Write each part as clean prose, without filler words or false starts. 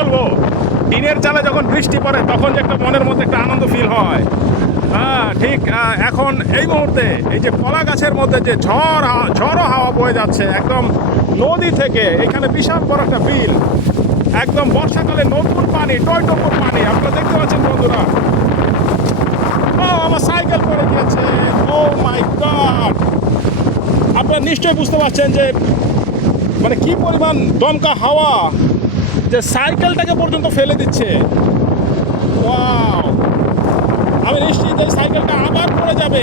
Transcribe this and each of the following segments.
বলবো, টিনের চালে যখন বৃষ্টি পড়ে তখন যে একটা মনের মধ্যে একটা আনন্দ ফিল হয়। হ্যাঁ ঠিক। এখন এই মুহূর্তে এই যে কলা গাছের মধ্যে যে ঝড়ো হাওয়া বয়ে যাচ্ছে একদম নদী থেকে, এখানে বিশাল বড় একটা বিল, একদম বর্ষাকালে নতুন পানি, টইটুকুর পানি আপনারা দেখতে পাচ্ছেন বন্ধুরা। ও আমার সাইকেল পড়ে গিয়েছে, ও মাই গড। আপনারা নিশ্চয়ই বুঝতে পারছেন যে মানে কি পরিমাণ দমকা হাওয়া যে সাইকেলটাকে পর্যন্ত ফেলে দিচ্ছে। ওয়াও, আমি নিশ্চিত এই সাইকেলটা আবার পড়ে যাবে।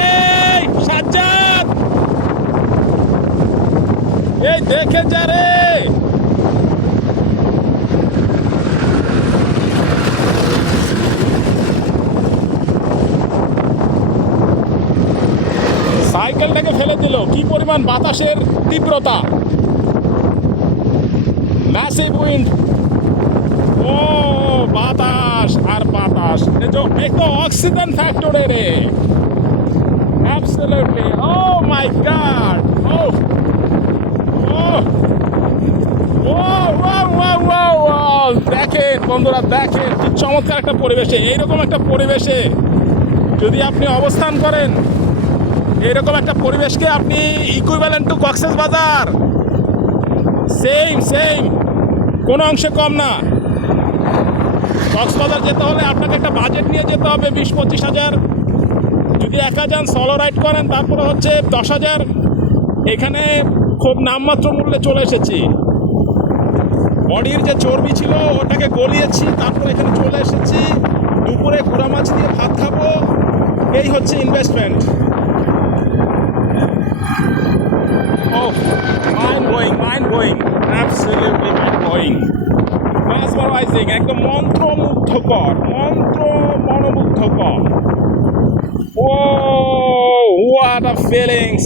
এই সাজ্জাদ, এই দেখে যা রে। সাইকেলটাকে ফেলে দিল, কি পরিমাণ বাতাসের তীব্রতা, ম্যাসিভ উইন্ড। ও বাতাস আর বাতাস, एक तो ऑक्सीजन फैक्टर है रे, absolutely. Oh my God, oh oh wow, দেখেন বন্ধুরা, দেখেন কি চমৎকার একটা পরিবেশে, এইরকম একটা পরিবেশে যদি আপনি অবস্থান করেন, এইরকম একটা পরিবেশকে আপনি ইকুইভ্যালেন্ট টু কক্সবাজার, সেম কোনো অংশে কম না। কক্সবাজার যেতে হলে আপনাকে একটা বাজেট নিয়ে যেতে হবে 20-25 হাজার। যদি একা যান, সলো রাইড করেন, তারপরে হচ্ছে 10,000। এখানে খুব নামমাত্র মূল্যে চলে এসেছি। বডির যে চর্বি ছিল ওটাকে গলিয়েছি, তারপরে এখানে চলে এসেছি। দুপুরে গুঁড়া মাছ দিয়ে ভাত খাবো, এই হচ্ছে investment. Oh, mind blowing, absolutely mind blowing, mesmerizing, একদম মন্ত্রমুগ্ধকর, মনোমুগ্ধকর। Oh, what a feelings!